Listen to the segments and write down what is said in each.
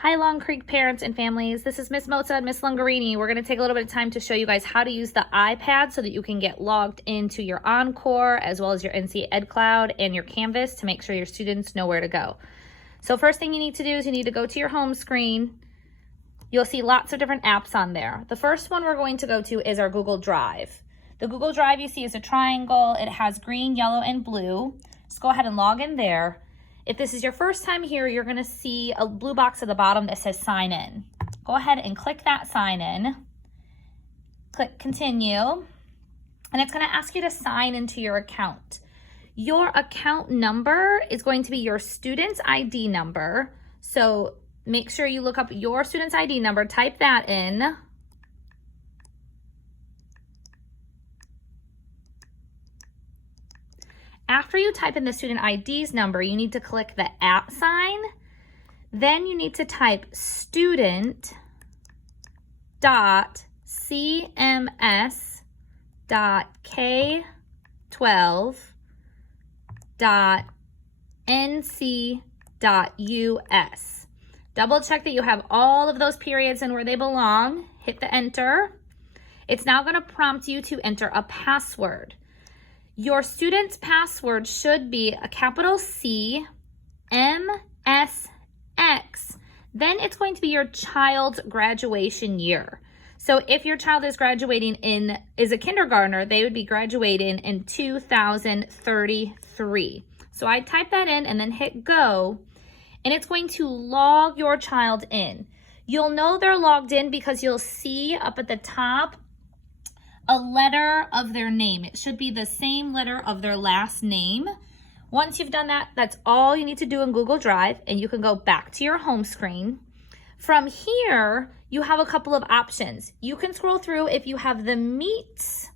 Hi Long Creek parents and families, this is Miss Mozza and Miss Longarini. We're going to take a little bit of time to show you guys how to use the iPad so that you can get logged into your Encore as well as your NC Edcloud and your Canvas to make sure your students know where to go. So first thing you need to do is you need to go to your home screen. You'll see lots of different apps on there. The first one we're going to go to is our Google Drive. The Google Drive you see is a triangle. It has green, yellow, and blue. Just go ahead and log in there. If this is your first time here, you're going to see a blue box at the bottom that says sign in. Go ahead and click that sign in. Click continue. And it's going to ask you to sign into your account. Your account number is going to be your student's ID number. So make sure you look up your student's ID number, type that in. After you type in the student ID's number, you need to click the @ sign. Then you need to type student.cms.k12.nc.us. Double check that you have all of those periods and where they belong. Hit the enter. It's now going to prompt you to enter a password. Your student's password should be a capital C, MSX. Then it's going to be your child's graduation year. So if your child is graduating is a kindergartner, they would be graduating in 2033. So I type that in and then hit go, and it's going to log your child in. You'll know they're logged in because you'll see up at the top a letter of their name. It should be the same letter of their last name. Once you've done that, that's all you need to do in Google Drive, and you can go back to your home screen. From here, you have a couple of options. You can scroll through. If you have the Meets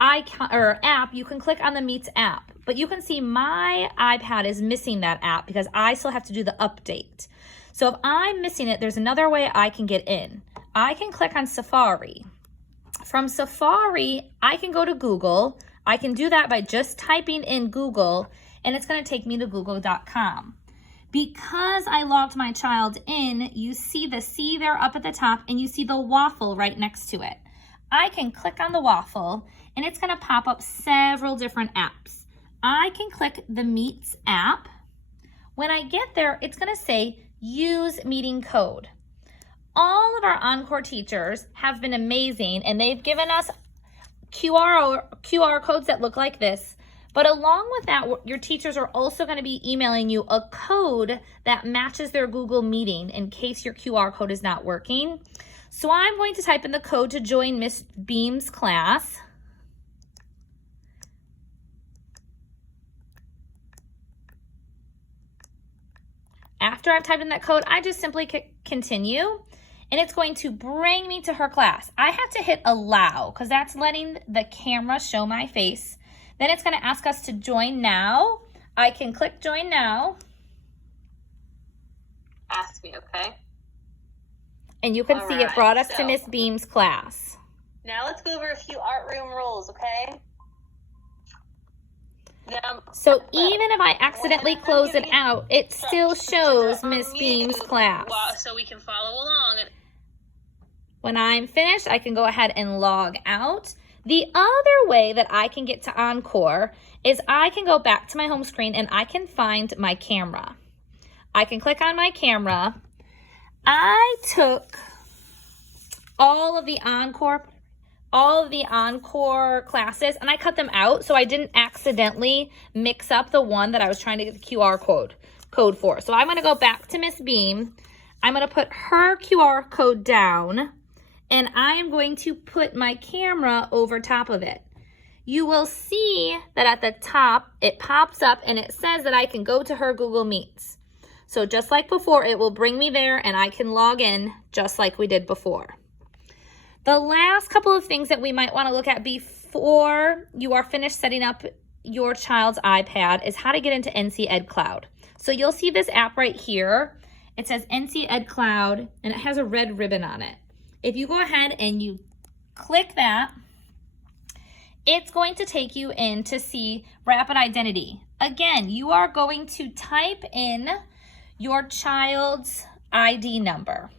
icon or app, you can click on the Meets app, but you can see my iPad is missing that app because I still have to do the update. So if I'm missing it, there's another way I can get in. I can click on Safari. From Safari, I can go to Google. I can do that by just typing in Google, and it's going to take me to google.com. Because I logged my child in, you see the C there up at the top, and you see the waffle right next to it. I can click on the waffle, and it's going to pop up several different apps. I can click the Meets app. When I get there, it's going to say use meeting code. All of our Encore teachers have been amazing, and they've given us QR codes that look like this. But along with that, your teachers are also going to be emailing you a code that matches their Google Meeting in case your QR code is not working. So I'm going to type in the code to join Miss Beam's class. After I've typed in that code, I just simply click continue. And it's going to bring me to her class. I have to hit allow because that's letting the camera show my face. Then it's going to ask us to join now. I can click join now. Ask me, okay? And you can see it brought us to Miss Beam's class. Now let's go over a few art room rules, okay? So even if I accidentally close it out, it still shows Miss Beam's class. So we can follow along. When I'm finished, I can go ahead and log out. The other way that I can get to Encore is I can go back to my home screen and I can find my camera. I can click on my camera. I took all of the Encore classes and I cut them out so I didn't accidentally mix up the one that I was trying to get the QR code for. So I'm going to go back to Miss Beam. I'm going to put her QR code down, and I am going to put my camera over top of it. You will see that at the top, it pops up and it says that I can go to her Google Meets. So just like before, it will bring me there and I can log in just like we did before. The last couple of things that we might want to look at before you are finished setting up your child's iPad is how to get into NC Edcloud. So you'll see this app right here. It says NC Edcloud and it has a red ribbon on it. If you go ahead and you click that, it's going to take you in to see Rapid Identity. Again, you are going to type in your child's ID number.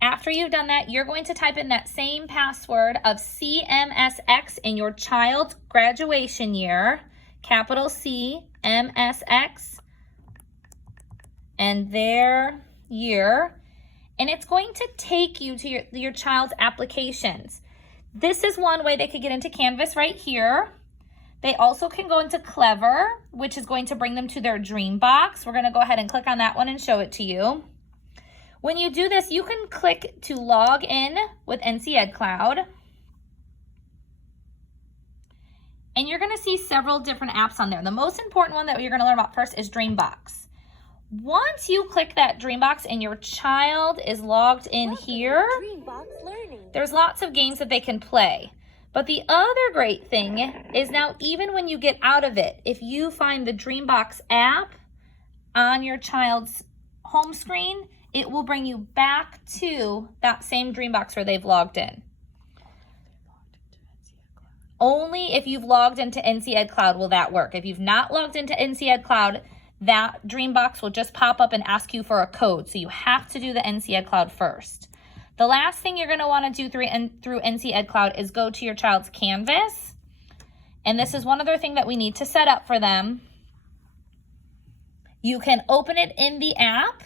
After you've done that, you're going to type in that same password of CMSX in your child's graduation year, capital CMSX, and their year, and it's going to take you to your child's applications. This is one way they could get into Canvas right here. They also can go into Clever, which is going to bring them to their Dreambox. We're going to go ahead and click on that one and show it to you. When you do this, you can click to log in with NC Edcloud. And you're going to see several different apps on there. The most important one that you're going to learn about first is Dreambox. Once you click that Dreambox and your child is logged in here, there's lots of games that they can play. But the other great thing is now even when you get out of it, if you find the Dreambox app on your child's home screen, it will bring you back to that same Dreambox where they've logged in. Only if you've logged into NC Edcloud will that work. If you've not logged into NC Edcloud, that Dreambox will just pop up and ask you for a code. So you have to do the NC Edcloud first. The last thing you're going to want to do through NC Edcloud is go to your child's Canvas. And this is one other thing that we need to set up for them. You can open it in the app.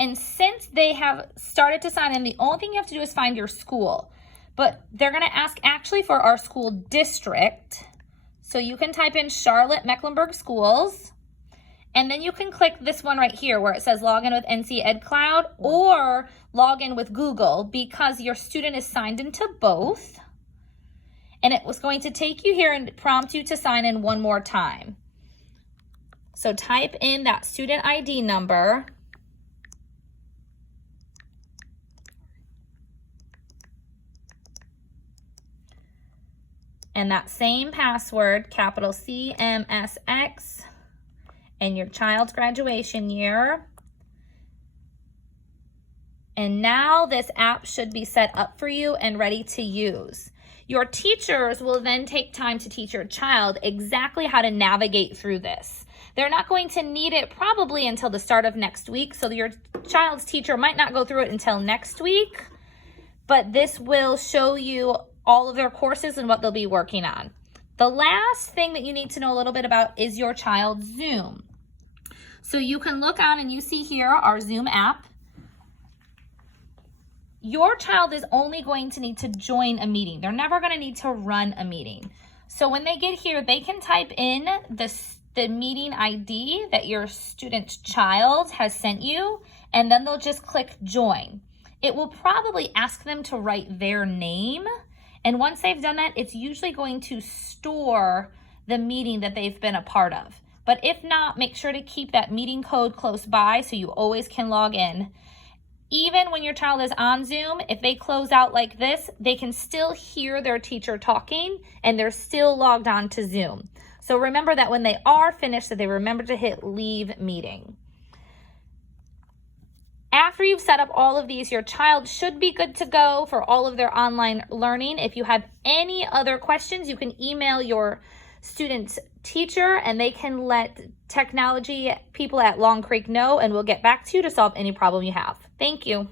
And since they have started to sign in, the only thing you have to do is find your school. But they're going to ask actually for our school district. So you can type in Charlotte Mecklenburg Schools. And then you can click this one right here where it says log in with NC Edcloud or log in with Google because your student is signed into both. And it was going to take you here and prompt you to sign in one more time. So type in that student ID number. And that same password, capital CMSX, and your child's graduation year. And now this app should be set up for you and ready to use. Your teachers will then take time to teach your child exactly how to navigate through this. They're not going to need it probably until the start of next week, so your child's teacher might not go through it until next week, but this will show you all of their courses and what they'll be working on. The last thing that you need to know a little bit about is your child's Zoom. So you can look on and you see here our Zoom app. Your child is only going to need to join a meeting. They're never going to need to run a meeting. So when they get here, they can type in the meeting ID that your student's child has sent you, and then they'll just click join. It will probably ask them to write their name. And once they've done that, it's usually going to store the meeting that they've been a part of. But if not, make sure to keep that meeting code close by so you always can log in. Even when your child is on Zoom, if they close out like this, they can still hear their teacher talking and they're still logged on to Zoom. So remember that when they are finished, that they remember to hit leave meeting. After you've set up all of these, your child should be good to go for all of their online learning. If you have any other questions, you can email your student's teacher and they can let technology people at Long Creek know, and we'll get back to you to solve any problem you have. Thank you.